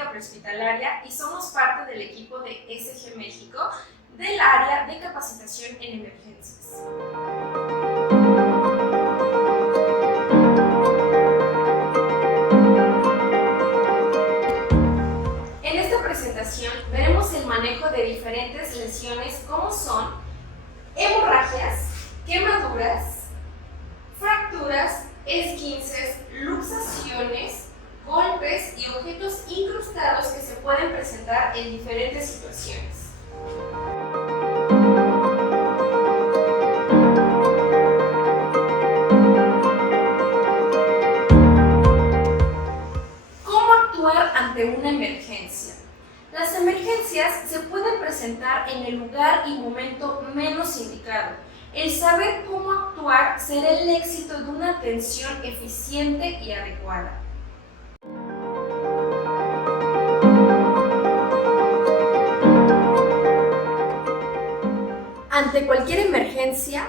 Médica Prehospitalaria y somos parte del equipo de SG México del área de capacitación en emergencias. En esta presentación veremos el manejo de diferentes lesiones como son hemorragias, quemaduras, fracturas, esguinces, luxaciones, golpes y objetos incrustados que se pueden presentar en diferentes situaciones. ¿Cómo actuar ante una emergencia? Las emergencias se pueden presentar en el lugar y momento menos indicado. El saber cómo actuar será el éxito de una atención eficiente y adecuada. Ante cualquier emergencia,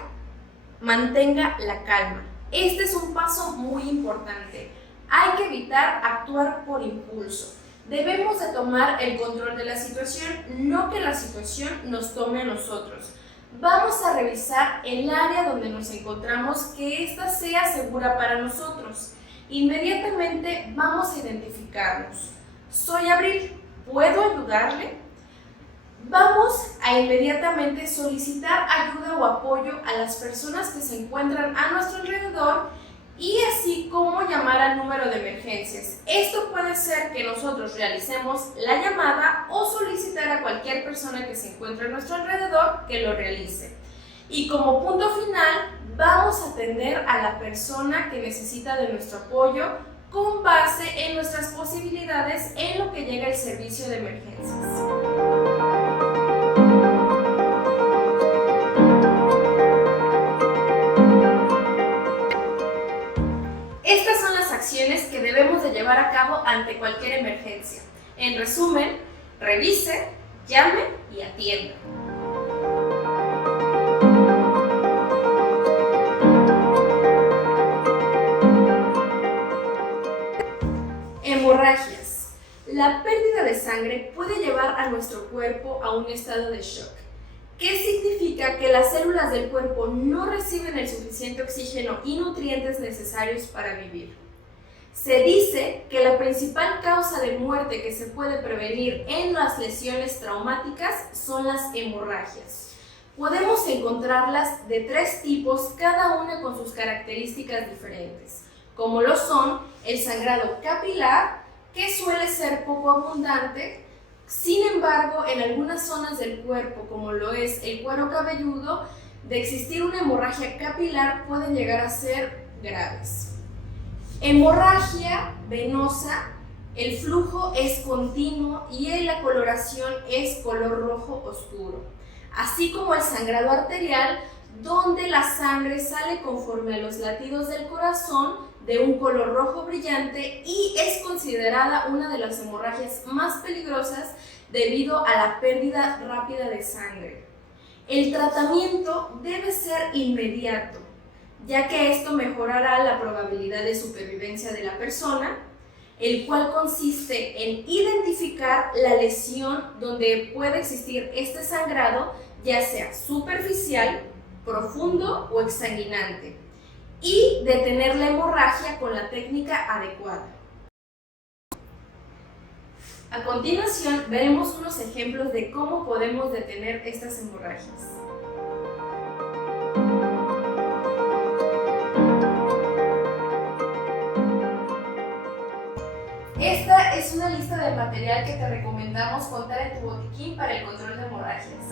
mantenga la calma. Este es un paso muy importante. Hay que evitar actuar por impulso. Debemos de tomar el control de la situación, no que la situación nos tome a nosotros. Vamos a revisar el área donde nos encontramos, que ésta sea segura para nosotros. Inmediatamente vamos a identificarnos. Soy Abril, ¿puedo ayudarle? Vamos a inmediatamente solicitar ayuda o apoyo a las personas que se encuentran a nuestro alrededor y así como llamar al número de emergencias. Esto puede ser que nosotros realicemos la llamada o solicitar a cualquier persona que se encuentre a nuestro alrededor que lo realice. Y como punto final, vamos a atender a la persona que necesita de nuestro apoyo con base en nuestras posibilidades en lo que llega el servicio de emergencias. Estas son las acciones que debemos de llevar a cabo ante cualquier emergencia. En resumen, revise, llame y atienda. Hemorragias. La pérdida de sangre puede llevar a nuestro cuerpo a un estado de shock. ¿Qué significa? Que las células del cuerpo no reciben el suficiente oxígeno y nutrientes necesarios para vivir. Se dice que la principal causa de muerte que se puede prevenir en las lesiones traumáticas son las hemorragias. Podemos encontrarlas de 3 tipos, cada una con sus características diferentes, como lo son el sangrado capilar, que suele ser poco abundante. Sin embargo, en algunas zonas del cuerpo, como lo es el cuero cabelludo, de existir una hemorragia capilar pueden llegar a ser graves. Hemorragia venosa, el flujo es continuo y la coloración es color rojo oscuro, así como el sangrado arterial, donde la sangre sale conforme a los latidos del corazón de un color rojo brillante y es considerada una de las hemorragias más peligrosas debido a la pérdida rápida de sangre. El tratamiento debe ser inmediato, ya que esto mejorará la probabilidad de supervivencia de la persona, el cual consiste en identificar la lesión donde puede existir este sangrado, ya sea superficial, profundo o exsanguinante, y detener la hemorragia con la técnica adecuada. A continuación, veremos unos ejemplos de cómo podemos detener estas hemorragias. Esta es una lista de material que te recomendamos contar en tu botiquín para el control de hemorragias.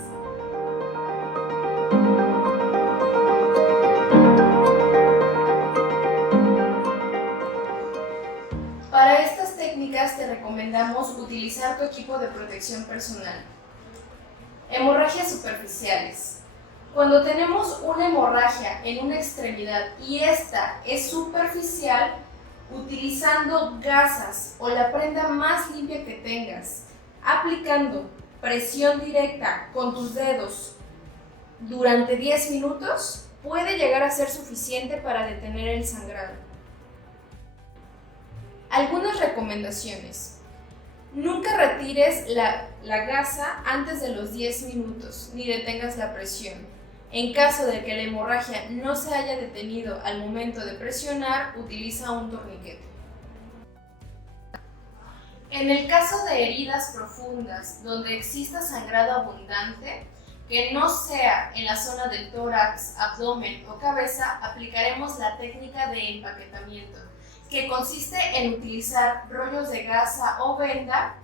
Para estas técnicas te recomendamos utilizar tu equipo de protección personal. Hemorragias superficiales. Cuando tenemos una hemorragia en una extremidad y esta es superficial, utilizando gasas o la prenda más limpia que tengas, aplicando presión directa con tus dedos durante 10 minutos, puede llegar a ser suficiente para detener el sangrado. Algunas recomendaciones. Nunca retires la gasa antes de los 10 minutos, ni detengas la presión. En caso de que la hemorragia no se haya detenido al momento de presionar, utiliza un torniquete. En el caso de heridas profundas, donde exista sangrado abundante, que no sea en la zona del tórax, abdomen o cabeza, aplicaremos la técnica de empaquetamiento, que consiste en utilizar rollos de gasa o venda,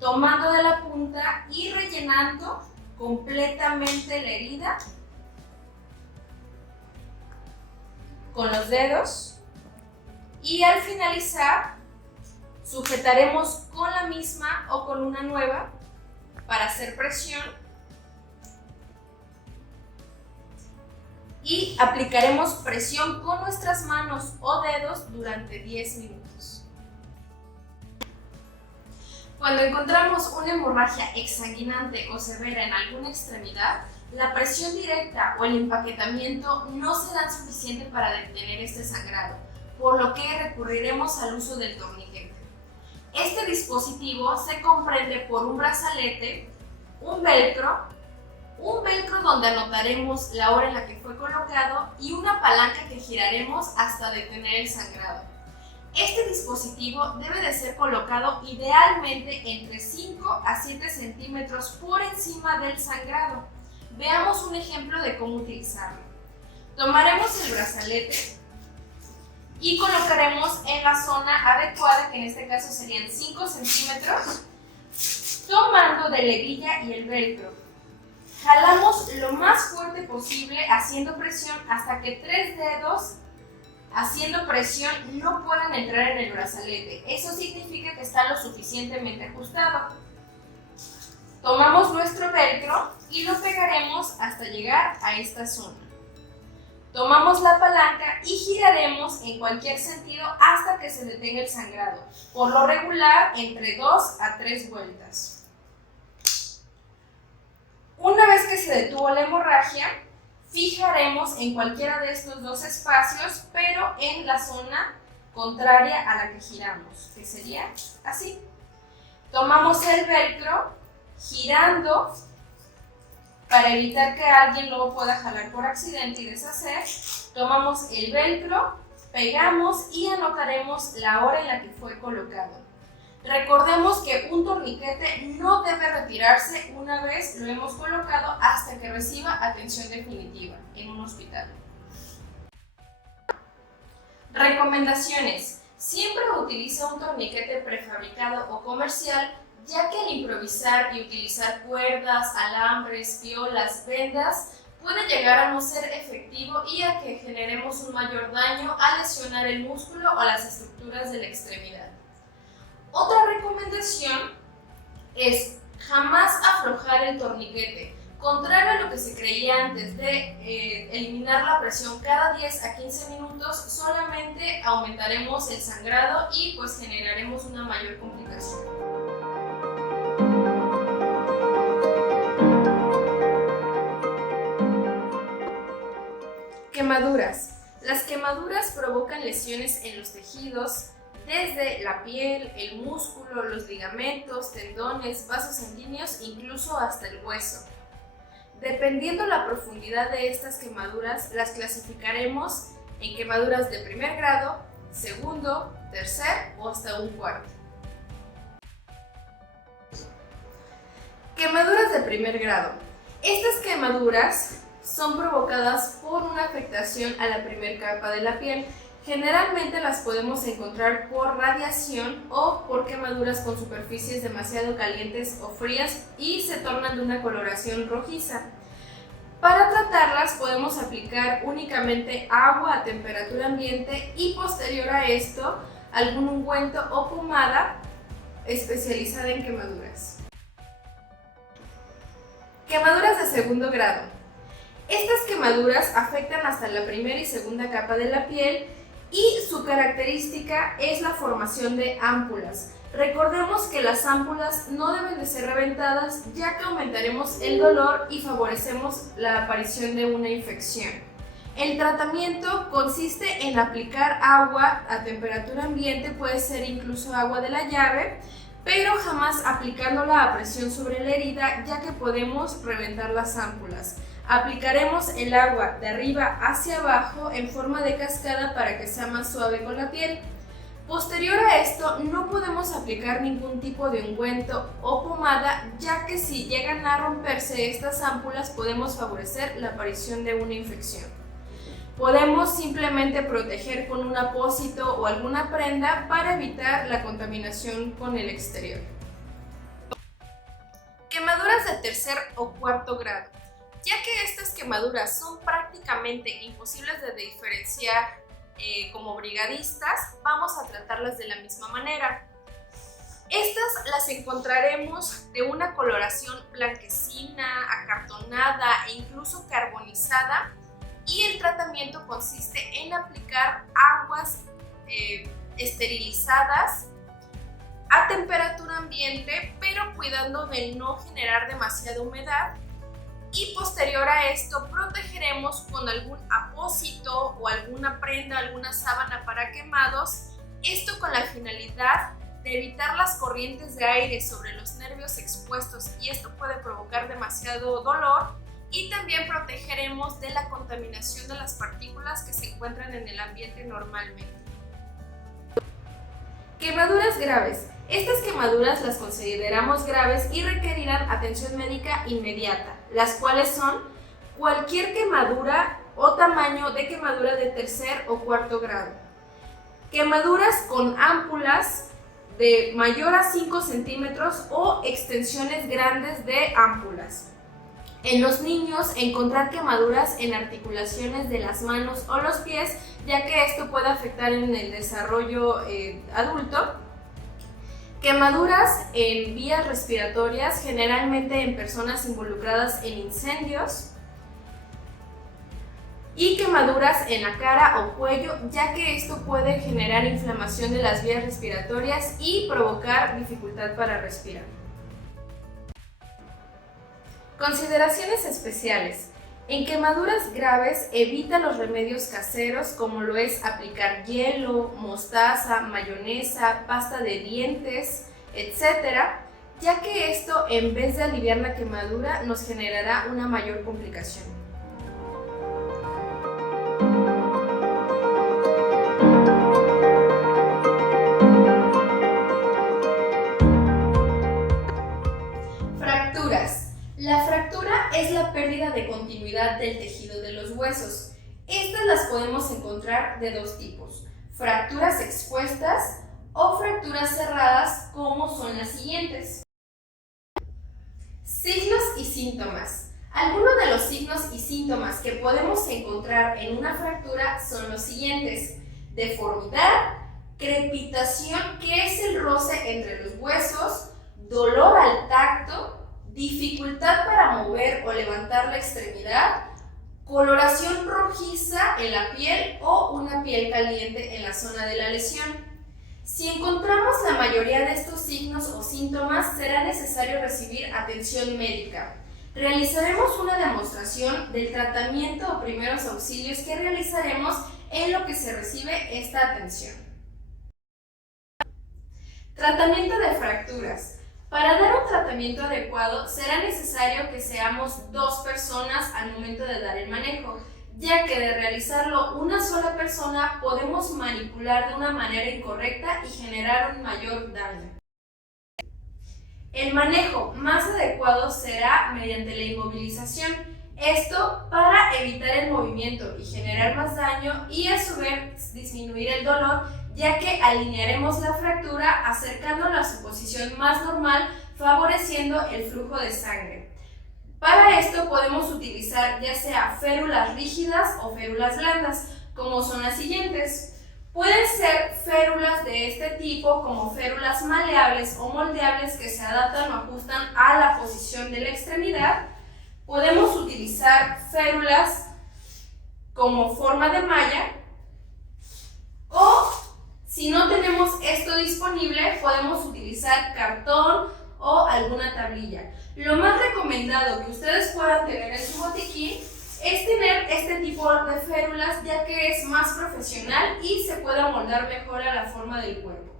tomando de la punta y rellenando completamente la herida con los dedos, y al finalizar sujetaremos con la misma o con una nueva para hacer presión y aplicaremos presión con nuestras manos o dedos durante 10 minutos. Cuando encontramos una hemorragia exsanguinante o severa en alguna extremidad, la presión directa o el empaquetamiento no serán suficientes para detener este sangrado, por lo que recurriremos al uso del torniquete. Este dispositivo se comprende por un brazalete, un velcro donde anotaremos la hora en la que fue colocado y una palanca que giraremos hasta detener el sangrado. Este dispositivo debe de ser colocado idealmente entre 5 a 7 centímetros por encima del sangrado. Veamos un ejemplo de cómo utilizarlo. Tomaremos el brazalete y colocaremos en la zona adecuada, que en este caso serían 5 centímetros, tomando de la hebilla y el velcro. Jalamos lo más fuerte posible haciendo presión hasta que 3 dedos haciendo presión no puedan entrar en el brazalete. Eso significa que está lo suficientemente ajustado. Tomamos nuestro velcro y lo pegaremos hasta llegar a esta zona. Tomamos la palanca y giraremos en cualquier sentido hasta que se detenga el sangrado, por lo regular entre 2 a 3 vueltas. Una vez que se detuvo la hemorragia, fijaremos en cualquiera de estos dos espacios, pero en la zona contraria a la que giramos, que sería así. Tomamos el velcro girando para evitar que alguien luego pueda jalar por accidente y deshacer. Tomamos el velcro, pegamos y anotaremos la hora en la que fue colocado. Recordemos que un torniquete no debe retirarse una vez lo hemos colocado hasta que reciba atención definitiva en un hospital. Recomendaciones. Siempre utiliza un torniquete prefabricado o comercial, ya que al improvisar y utilizar cuerdas, alambres, piolas, vendas, puede llegar a no ser efectivo y a que generemos un mayor daño al lesionar el músculo o las estructuras de la extremidad. Otra recomendación es jamás aflojar el torniquete. Contrario a lo que se creía antes de eliminar la presión cada 10 a 15 minutos, solamente aumentaremos el sangrado y pues generaremos una mayor complicación. Quemaduras. Las quemaduras provocan lesiones en los tejidos, desde la piel, el músculo, los ligamentos, tendones, vasos sanguíneos, incluso hasta el hueso. Dependiendo la profundidad de estas quemaduras, las clasificaremos en quemaduras de primer grado, segundo, tercer o hasta un cuarto. Quemaduras de primer grado. Estas quemaduras son provocadas por una afectación a la primera capa de la piel. Generalmente las podemos encontrar por radiación o por quemaduras con superficies demasiado calientes o frías y se tornan de una coloración rojiza. Para tratarlas podemos aplicar únicamente agua a temperatura ambiente y posterior a esto algún ungüento o pomada especializada en quemaduras. Quemaduras de segundo grado. Estas quemaduras afectan hasta la primera y segunda capa de la piel y su característica es la formación de ámpulas. Recordemos que las ámpulas no deben de ser reventadas, ya que aumentaremos el dolor y favorecemos la aparición de una infección. El tratamiento consiste en aplicar agua a temperatura ambiente, puede ser incluso agua de la llave, pero jamás aplicándola a presión sobre la herida, ya que podemos reventar las ámpulas. Aplicaremos el agua de arriba hacia abajo en forma de cascada para que sea más suave con la piel. Posterior a esto, no podemos aplicar ningún tipo de ungüento o pomada, ya que si llegan a romperse estas ámpulas podemos favorecer la aparición de una infección. Podemos simplemente proteger con un apósito o alguna prenda para evitar la contaminación con el exterior. Quemaduras de tercer o cuarto grado. Ya que estas quemaduras son prácticamente imposibles de diferenciar como brigadistas, vamos a tratarlas de la misma manera. Estas las encontraremos de una coloración blanquecina, acartonada e incluso carbonizada, y el tratamiento consiste en aplicar aguas esterilizadas a temperatura ambiente, pero cuidando de no generar demasiada humedad. Y posterior a esto protegeremos con algún apósito o alguna prenda, alguna sábana para quemados, esto con la finalidad de evitar las corrientes de aire sobre los nervios expuestos, y esto puede provocar demasiado dolor, y también protegeremos de la contaminación de las partículas que se encuentran en el ambiente normalmente. Quemaduras graves. Estas quemaduras las consideramos graves y requerirán atención médica inmediata, las cuales son cualquier quemadura o tamaño de quemadura de tercer o cuarto grado. Quemaduras con ámpulas de mayor a 5 centímetros o extensiones grandes de ámpulas. En los niños, encontrar quemaduras en articulaciones de las manos o los pies, ya que esto puede afectar en el desarrollo adulto. Quemaduras en vías respiratorias, generalmente en personas involucradas en incendios. Y quemaduras en la cara o cuello, ya que esto puede generar inflamación de las vías respiratorias y provocar dificultad para respirar. Consideraciones especiales. En quemaduras graves, evita los remedios caseros como lo es aplicar hielo, mostaza, mayonesa, pasta de dientes, etc., ya que esto, en vez de aliviar la quemadura, nos generará una mayor complicación. Fracturas. La fractura es la pérdida de continuidad del tejido de los huesos. Estas las podemos encontrar de dos tipos: fracturas expuestas o fracturas cerradas, como son las siguientes. Signos y síntomas. Algunos de los signos y síntomas que podemos encontrar en una fractura son los siguientes: deformidad, crepitación, que es el roce entre los huesos, dolor al tacto, dificultad para mover o levantar la extremidad, coloración rojiza en la piel o una piel caliente en la zona de la lesión. Si encontramos la mayoría de estos signos o síntomas, será necesario recibir atención médica. Realizaremos una demostración del tratamiento o primeros auxilios que realizaremos en lo que se recibe esta atención. Tratamiento de fracturas. Para dar un tratamiento adecuado, será necesario que seamos dos personas al momento de dar el manejo, ya que de realizarlo una sola persona podemos manipular de una manera incorrecta y generar un mayor daño. El manejo más adecuado será mediante la inmovilización, esto para evitar el movimiento y generar más daño, y a su vez disminuir el dolor, ya que alinearemos la fractura acercándola a su posición más normal, favoreciendo el flujo de sangre. Para esto podemos utilizar ya sea férulas rígidas o férulas blandas, como son las siguientes. Pueden ser férulas de este tipo, como férulas maleables o moldeables, que se adaptan o ajustan a la posición de la extremidad. Podemos utilizar férulas como forma de malla, o si no tenemos esto disponible, podemos utilizar cartón o alguna tablilla. Lo más recomendado que ustedes puedan tener en su botiquín es tener este tipo de férulas, ya que es más profesional y se puede amoldar mejor a la forma del cuerpo.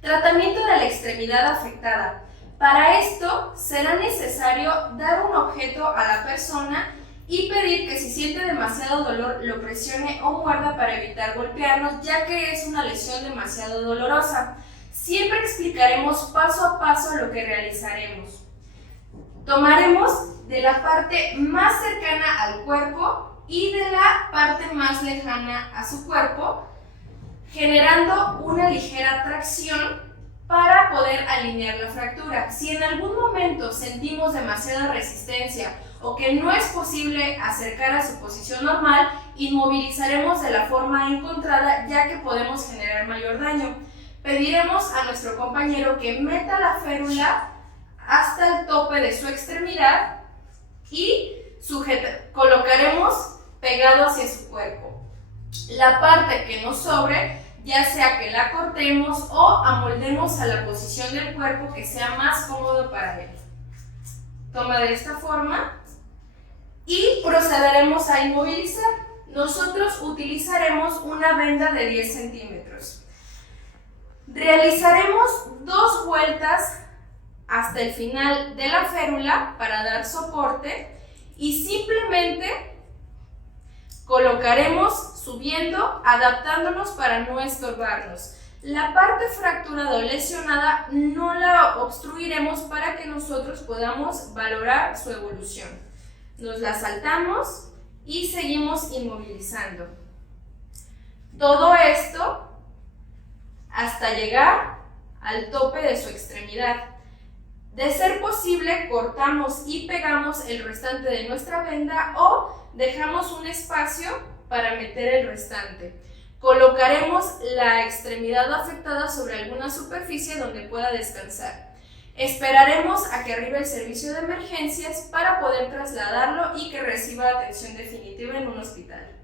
Tratamiento de la extremidad afectada. Para esto será necesario dar un objeto a la persona y pedir que si siente demasiado dolor lo presione o muerda para evitar golpearnos, ya que es una lesión demasiado dolorosa. Siempre explicaremos paso a paso lo que realizaremos. Tomaremos de la parte más cercana al cuerpo y de la parte más lejana a su cuerpo, generando una ligera tracción para poder alinear la fractura. Si en algún momento sentimos demasiada resistencia o que no es posible acercar a su posición normal, inmovilizaremos de la forma encontrada, ya que podemos generar mayor daño. Pediremos a nuestro compañero que meta la férula hasta el tope de su extremidad y colocaremos pegado hacia su cuerpo. La parte que nos sobre, ya sea que la cortemos o amoldemos a la posición del cuerpo que sea más cómodo para él. Toma de esta forma y procederemos a inmovilizar. Nosotros utilizaremos una venda de 10 centímetros. Realizaremos 2 vueltas hasta el final de la férula para dar soporte y simplemente colocaremos subiendo, adaptándonos para no estorbarnos. La parte fracturada o lesionada no la obstruiremos para que nosotros podamos valorar su evolución. Nos la saltamos y seguimos inmovilizando. Todo esto hasta llegar al tope de su extremidad. De ser posible, cortamos y pegamos el restante de nuestra venda o dejamos un espacio para meter el restante. Colocaremos la extremidad afectada sobre alguna superficie donde pueda descansar. Esperaremos a que arribe el servicio de emergencias para poder trasladarlo y que reciba atención definitiva en un hospital.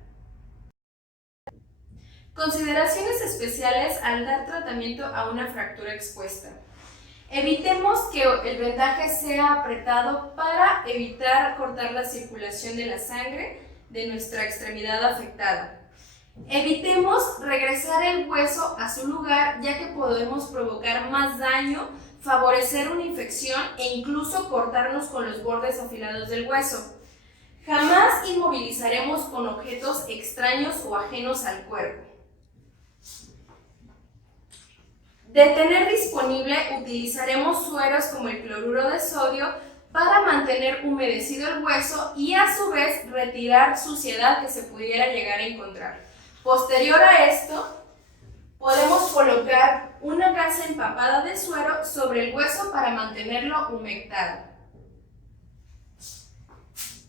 Consideraciones especiales al dar tratamiento a una fractura expuesta. Evitemos que el vendaje sea apretado para evitar cortar la circulación de la sangre de nuestra extremidad afectada. Evitemos regresar el hueso a su lugar, ya que podemos provocar más daño, favorecer una infección e incluso cortarnos con los bordes afilados del hueso. Jamás inmovilizaremos con objetos extraños o ajenos al cuerpo. De tener disponible, utilizaremos sueros como el cloruro de sodio para mantener humedecido el hueso y a su vez retirar suciedad que se pudiera llegar a encontrar. Posterior a esto, podemos colocar una gasa empapada de suero sobre el hueso para mantenerlo humectado.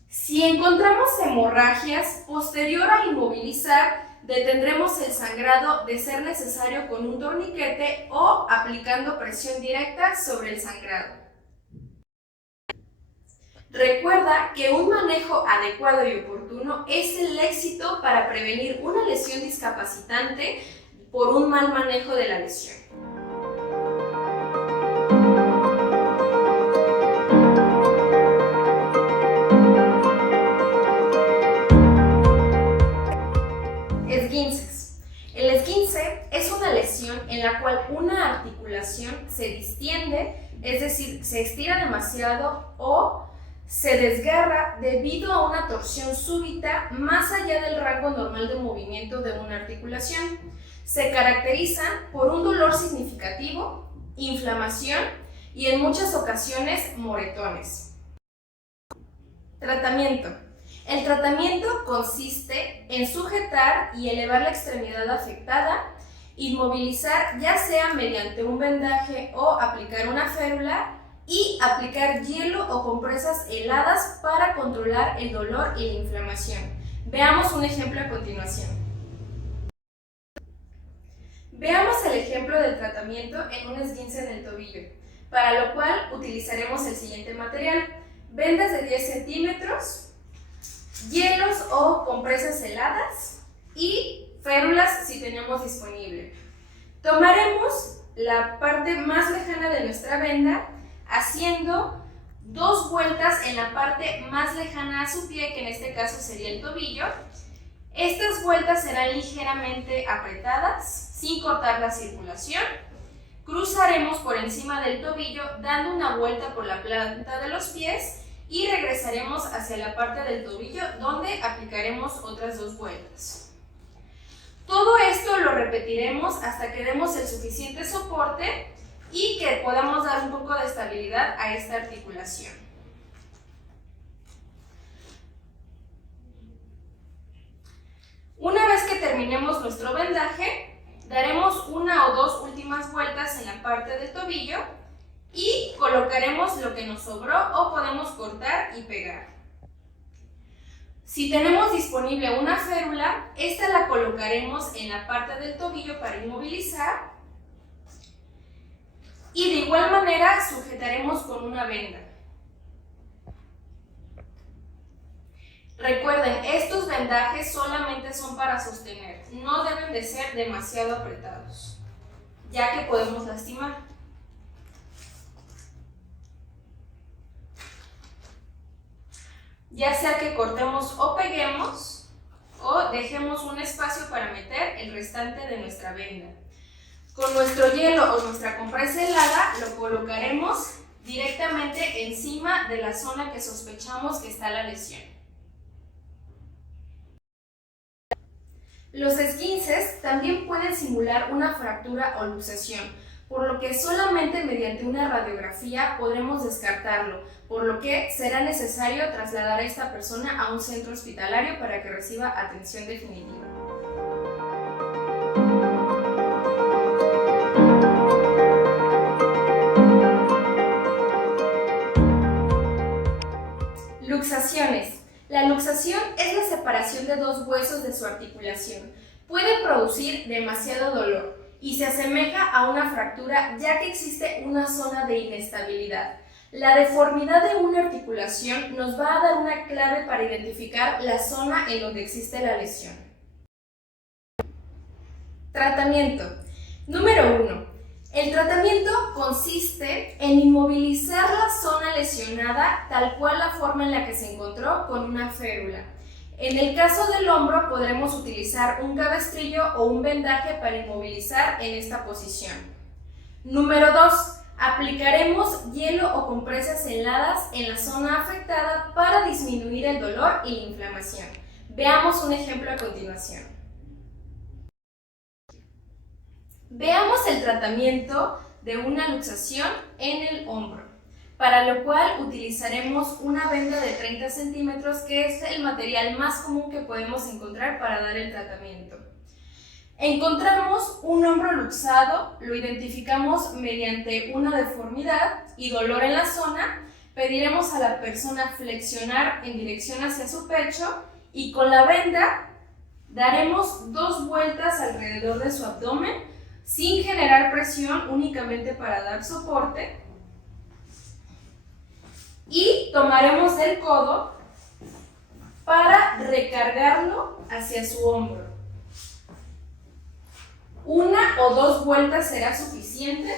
Si encontramos hemorragias, posterior a inmovilizar, detendremos el sangrado de ser necesario con un torniquete o aplicando presión directa sobre el sangrado. Recuerda que un manejo adecuado y oportuno es el éxito para prevenir una lesión discapacitante por un mal manejo de la lesión. Esguinces. El esguince es una lesión en la cual una articulación se distiende, es decir, se estira demasiado o se desgarra debido a una torsión súbita más allá del rango normal de movimiento de una articulación. Se caracterizan por un dolor significativo, inflamación y en muchas ocasiones moretones. Tratamiento. El tratamiento consiste en sujetar y elevar la extremidad afectada, inmovilizar ya sea mediante un vendaje o aplicar una férula y aplicar hielo o compresas heladas para controlar el dolor y la inflamación. Veamos un ejemplo a continuación. Veamos el ejemplo del tratamiento en un esguince en el tobillo, para lo cual utilizaremos el siguiente material: vendas de 10 centímetros, hielos o compresas heladas y férulas si tenemos disponible. Tomaremos la parte más lejana de nuestra venda haciendo 2 vueltas en la parte más lejana a su pie, que en este caso sería el tobillo. Estas vueltas serán ligeramente apretadas, sin cortar la circulación. Cruzaremos por encima del tobillo dando una vuelta por la planta de los pies y regresaremos hacia la parte del tobillo donde aplicaremos otras 2 vueltas. Todo esto lo repetiremos hasta que demos el suficiente soporte y que podamos dar un poco de estabilidad a esta articulación. Una vez que terminemos nuestro vendaje, daremos 1 o 2 últimas vueltas en la parte del tobillo y colocaremos lo que nos sobró o podemos cortar y pegar. Si tenemos disponible una férula, esta la colocaremos en la parte del tobillo para inmovilizar y de igual manera sujetaremos con una venda. Recuerden, estos vendajes solamente son para sostener, no deben de ser demasiado apretados, ya que podemos lastimar. Ya sea que cortemos o peguemos, o dejemos un espacio para meter el restante de nuestra venda. Con nuestro hielo o nuestra compresa helada lo colocaremos directamente encima de la zona que sospechamos que está la lesión. Los esguinces también pueden simular una fractura o luxación, por lo que solamente mediante una radiografía podremos descartarlo, por lo que será necesario trasladar a esta persona a un centro hospitalario para que reciba atención definitiva. Luxaciones. La luxación es la separación de 2 huesos de su articulación. Puede producir demasiado dolor y se asemeja a una fractura ya que existe una zona de inestabilidad. La deformidad de una articulación nos va a dar una clave para identificar la zona en donde existe la lesión. Tratamiento. Número 1. El tratamiento consiste en inmovilizar la zona lesionada tal cual la forma en la que se encontró con una férula. En el caso del hombro podremos utilizar un cabestrillo o un vendaje para inmovilizar en esta posición. Número 2. Aplicaremos hielo o compresas heladas en la zona afectada para disminuir el dolor y la inflamación. Veamos un ejemplo a continuación. Veamos el tratamiento de una luxación en el hombro, para lo cual utilizaremos una venda de 30 centímetros, que es el material más común que podemos encontrar para dar el tratamiento. Encontramos un hombro luxado, lo identificamos mediante una deformidad y dolor en la zona, pediremos a la persona flexionar en dirección hacia su pecho y con la venda daremos 2 vueltas alrededor de su abdomen sin generar presión, únicamente para dar soporte, y tomaremos el codo para recargarlo hacia su hombro. 1 o 2 vueltas será suficiente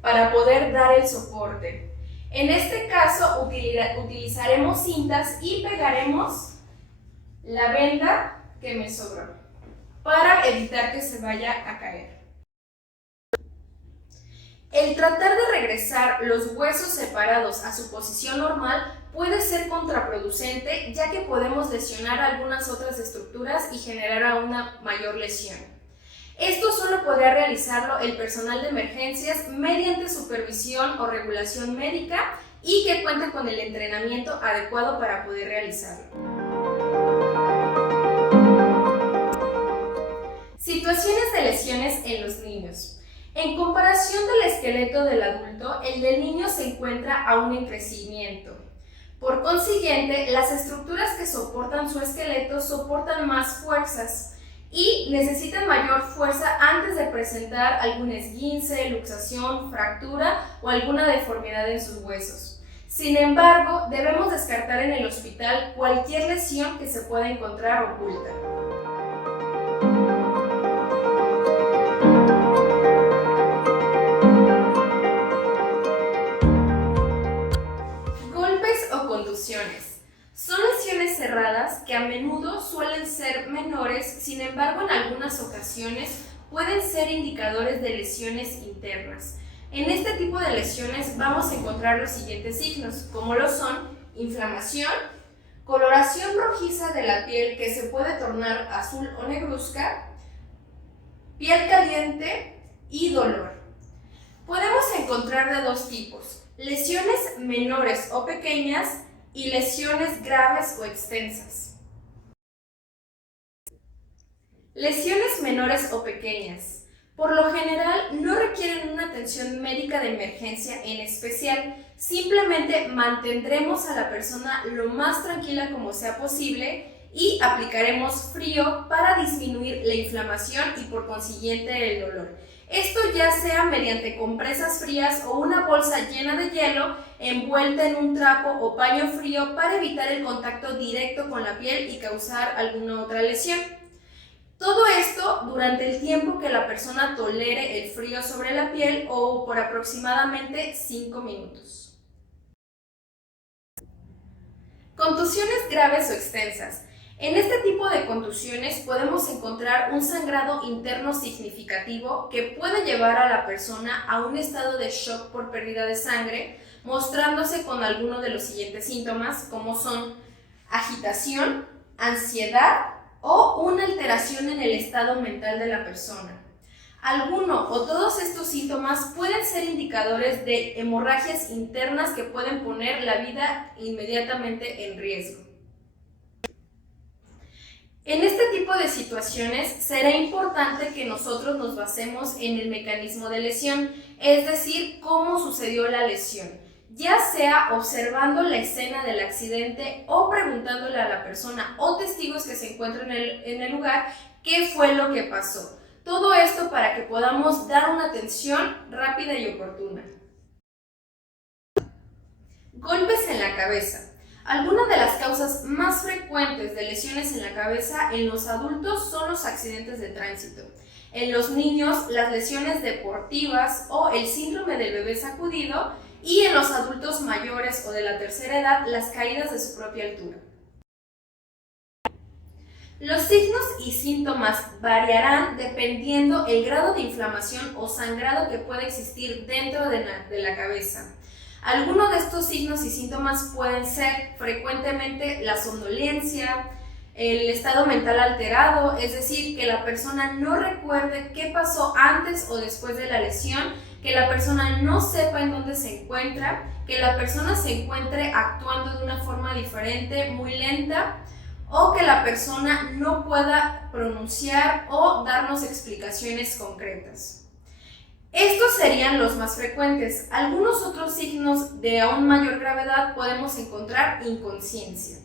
para poder dar el soporte. En este caso utilizaremos cintas y pegaremos la venda que me sobró para evitar que se vaya a caer. El tratar de regresar los huesos separados a su posición normal puede ser contraproducente, ya que podemos lesionar algunas otras estructuras y generar aún una mayor lesión. Esto solo podrá realizarlo el personal de emergencias mediante supervisión o regulación médica y que cuente con el entrenamiento adecuado para poder realizarlo. Situaciones de lesiones en los niños. En comparación del esqueleto del adulto, el del niño se encuentra aún en crecimiento. Por consiguiente, las estructuras que soportan su esqueleto soportan más fuerzas y necesitan mayor fuerza antes de presentar algún esguince, luxación, fractura o alguna deformidad en sus huesos. Sin embargo, debemos descartar en el hospital cualquier lesión que se pueda encontrar oculta. Son lesiones cerradas que a menudo suelen ser menores, sin embargo en algunas ocasiones inflamaciones pueden ser indicadores de lesiones internas. En este tipo de lesiones vamos a encontrar los siguientes signos, como lo son inflamación, coloración rojiza de la piel que se puede tornar azul o negruzca, piel caliente y dolor. Podemos encontrar de dos tipos, lesiones menores o pequeñas y lesiones graves o extensas. Lesiones menores o pequeñas. Por lo general, no requieren una atención médica de emergencia en especial. Simplemente mantendremos a la persona lo más tranquila como sea posible y aplicaremos frío para disminuir la inflamación y por consiguiente el dolor. Esto ya sea mediante compresas frías o una bolsa llena de hielo envuelta en un trapo o paño frío para evitar el contacto directo con la piel y causar alguna otra lesión. Todo esto durante el tiempo que la persona tolere el frío sobre la piel o por aproximadamente 5 minutos. Contusiones graves o extensas. En este tipo de contusiones podemos encontrar un sangrado interno significativo que puede llevar a la persona a un estado de shock por pérdida de sangre, mostrándose con algunos de los siguientes síntomas, como son agitación, ansiedad, o una alteración en el estado mental de la persona. Alguno o todos estos síntomas pueden ser indicadores de hemorragias internas que pueden poner la vida inmediatamente en riesgo. En este tipo de situaciones será importante que nosotros nos basemos en el mecanismo de lesión, es decir, cómo sucedió la lesión, ya sea observando la escena del accidente o preguntándole a la persona o testigos que se encuentran en el lugar qué fue lo que pasó. Todo esto para que podamos dar una atención rápida y oportuna. Golpes en la cabeza. Algunas de las causas más frecuentes de lesiones en la cabeza en los adultos son los accidentes de tránsito. En los niños, las lesiones deportivas o el síndrome del bebé sacudido, y en los adultos mayores o de la tercera edad, las caídas de su propia altura. Los signos y síntomas variarán dependiendo el grado de inflamación o sangrado que pueda existir dentro de la cabeza. Algunos de estos signos y síntomas pueden ser frecuentemente la somnolencia, el estado mental alterado, es decir, que la persona no recuerde qué pasó antes o después de la lesión, que la persona no sepa en dónde se encuentra, que la persona se encuentre actuando de una forma diferente, muy lenta, o que la persona no pueda pronunciar o darnos explicaciones concretas. Estos serían los más frecuentes. Algunos otros signos de aún mayor gravedad podemos encontrar inconsciencia.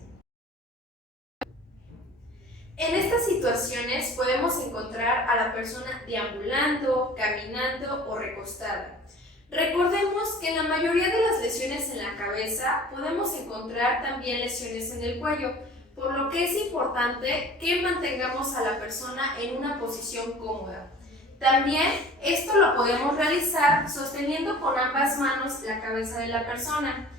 En estas situaciones podemos encontrar a la persona deambulando, caminando o recostada. Recordemos que en la mayoría de las lesiones en la cabeza podemos encontrar también lesiones en el cuello, por lo que es importante que mantengamos a la persona en una posición cómoda. También esto lo podemos realizar sosteniendo con ambas manos la cabeza de la persona.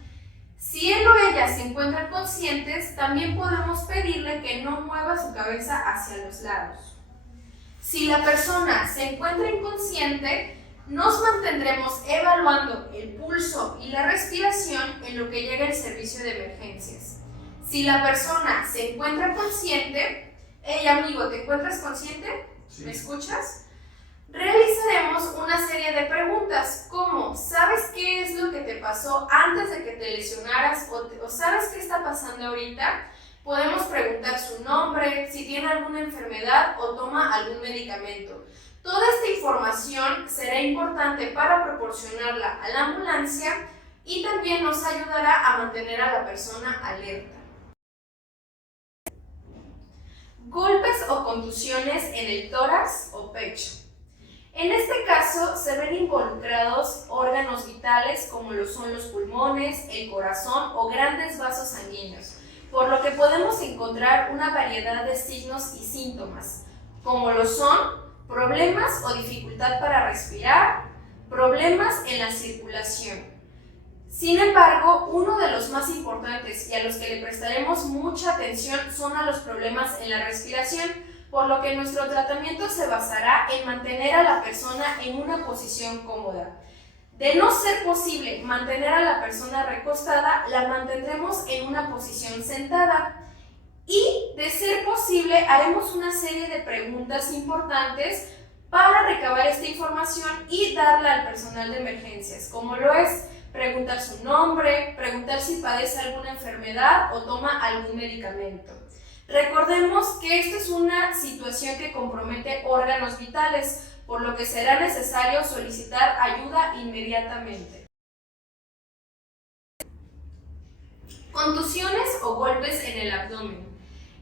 Si él o ella se encuentran conscientes, también podemos pedirle que no mueva su cabeza hacia los lados. Si la persona se encuentra inconsciente, nos mantendremos evaluando el pulso y la respiración en lo que llega el servicio de emergencias. Si la persona se encuentra consciente, hey amigo, ¿te encuentras consciente? Sí. ¿Me escuchas? Realizaremos una serie de preguntas como ¿sabes qué es lo que te pasó antes de que te lesionaras o sabes qué está pasando ahorita? Podemos preguntar su nombre, si tiene alguna enfermedad o toma algún medicamento. Toda esta información será importante para proporcionarla a la ambulancia y también nos ayudará a mantener a la persona alerta. Golpes o contusiones en el tórax o pecho. En este caso se ven involucrados órganos vitales como lo son los pulmones, el corazón o grandes vasos sanguíneos, por lo que podemos encontrar una variedad de signos y síntomas, como lo son problemas o dificultad para respirar, problemas en la circulación. Sin embargo, uno de los más importantes y a los que le prestaremos mucha atención son a los problemas en la respiración, por lo que nuestro tratamiento se basará en mantener a la persona en una posición cómoda. De no ser posible mantener a la persona recostada, la mantendremos en una posición sentada. Y, de ser posible, haremos una serie de preguntas importantes para recabar esta información y darla al personal de emergencias, como lo es preguntar su nombre, preguntar si padece alguna enfermedad o toma algún medicamento. Recordemos que esta es una situación que compromete órganos vitales, por lo que será necesario solicitar ayuda inmediatamente. Contusiones o golpes en el abdomen.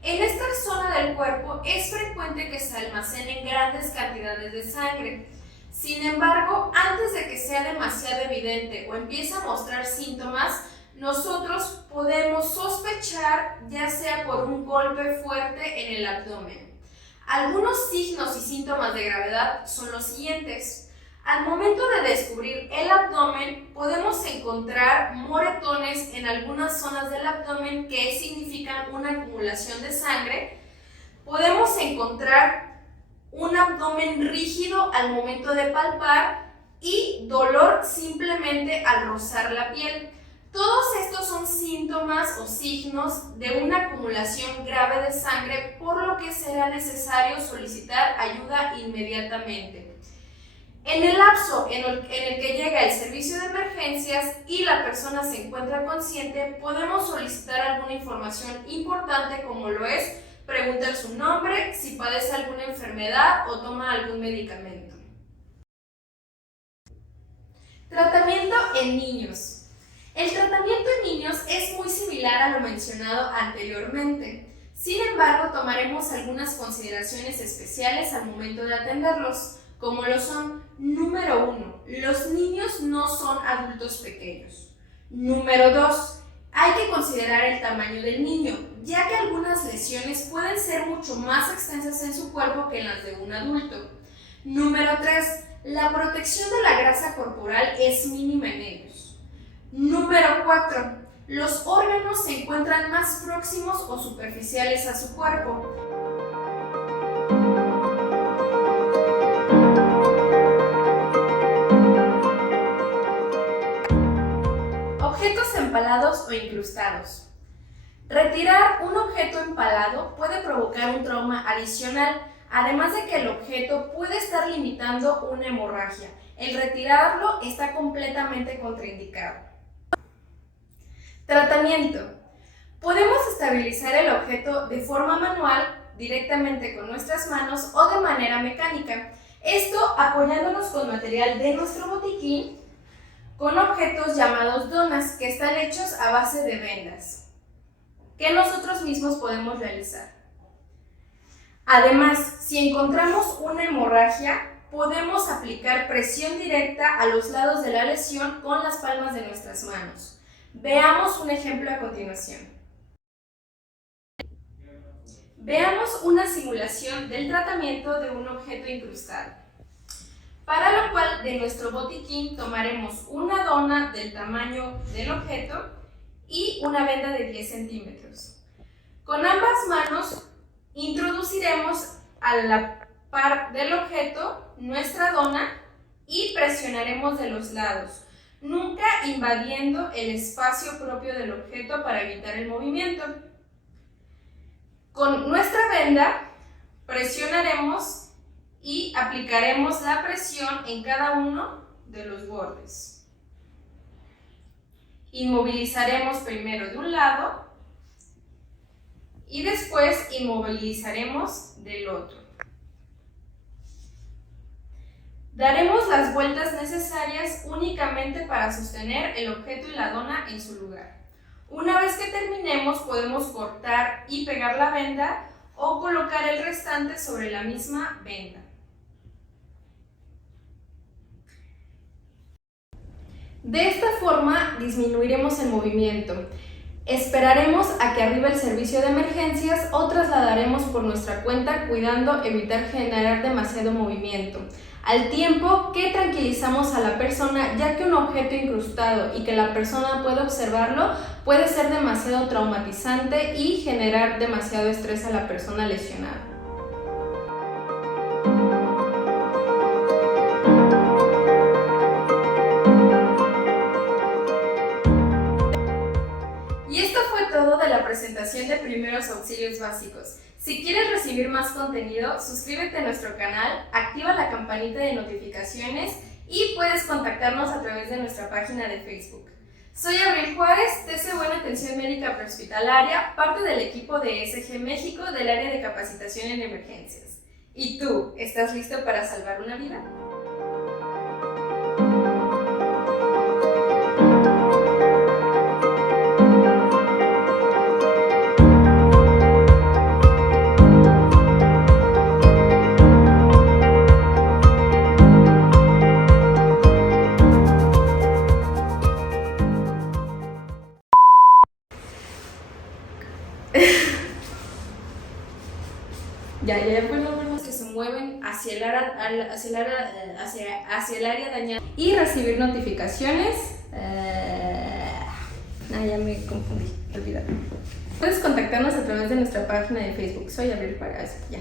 En esta zona del cuerpo es frecuente que se almacenen grandes cantidades de sangre. Sin embargo, antes de que sea demasiado evidente o empiece a mostrar síntomas, nosotros podemos sospechar ya sea por un golpe fuerte en el abdomen. Algunos signos y síntomas de gravedad son los siguientes. Al momento de descubrir el abdomen, podemos encontrar moretones en algunas zonas del abdomen que significan una acumulación de sangre. Podemos encontrar un abdomen rígido al momento de palpar y dolor simplemente al rozar la piel. Todos estos son síntomas o signos de una acumulación grave de sangre, por lo que será necesario solicitar ayuda inmediatamente. En el lapso en el que llega el servicio de emergencias y la persona se encuentra consciente, podemos solicitar alguna información importante, como lo es preguntar su nombre, si padece alguna enfermedad o toma algún medicamento. Tratamiento en niños. El tratamiento en niños es muy similar a lo mencionado anteriormente. Sin embargo, tomaremos algunas consideraciones especiales al momento de atenderlos, como lo son: número 1, los niños no son adultos pequeños. Número 2, hay que considerar el tamaño del niño, ya que algunas lesiones pueden ser mucho más extensas en su cuerpo que las de un adulto. Número 3, la protección de la grasa corporal es mínima en ellos. Número 4, los órganos se encuentran más próximos o superficiales a su cuerpo. Objetos empalados o incrustados. Retirar un objeto empalado puede provocar un trauma adicional, además de que el objeto puede estar limitando una hemorragia. El retirarlo está completamente contraindicado. Tratamiento. Podemos estabilizar el objeto de forma manual, directamente con nuestras manos, o de manera mecánica. Esto apoyándonos con material de nuestro botiquín, con objetos llamados donas, que están hechos a base de vendas, que nosotros mismos podemos realizar. Además, si encontramos una hemorragia, podemos aplicar presión directa a los lados de la lesión con las palmas de nuestras manos. Veamos un ejemplo a continuación. Veamos una simulación del tratamiento de un objeto incrustado, para lo cual de nuestro botiquín tomaremos una dona del tamaño del objeto y una venda de 10 centímetros. Con ambas manos introduciremos a la par del objeto nuestra dona y presionaremos de los lados, nunca invadiendo el espacio propio del objeto para evitar el movimiento. Con nuestra venda presionaremos y aplicaremos la presión en cada uno de los bordes. Inmovilizaremos primero de un lado y después inmovilizaremos del otro. Daremos las vueltas necesarias únicamente para sostener el objeto y la dona en su lugar. Una vez que terminemos, podemos cortar y pegar la venda o colocar el restante sobre la misma venda. De esta forma disminuiremos el movimiento. Esperaremos a que arribe el servicio de emergencias o trasladaremos por nuestra cuenta, cuidando evitar generar demasiado movimiento, al tiempo que tranquilizamos a la persona, ya que un objeto incrustado y que la persona pueda observarlo puede ser demasiado traumatizante y generar demasiado estrés a la persona lesionada. presentación de primeros auxilios básicos. Si quieres recibir más contenido, suscríbete a nuestro canal, activa la campanita de notificaciones y puedes contactarnos a través de nuestra página de Facebook. Soy Abril Juárez, TC Buena Atención Médica Prehospitalaria, parte del equipo de ESG México del área de capacitación en emergencias. ¿Y tú, estás listo para salvar una vida? Ya pues los órganos que se mueven hacia el área dañada y recibir notificaciones. Ya me confundí, olvídalo. Puedes contactarnos a través de nuestra página de Facebook. Soy Abril Juárez. Ya.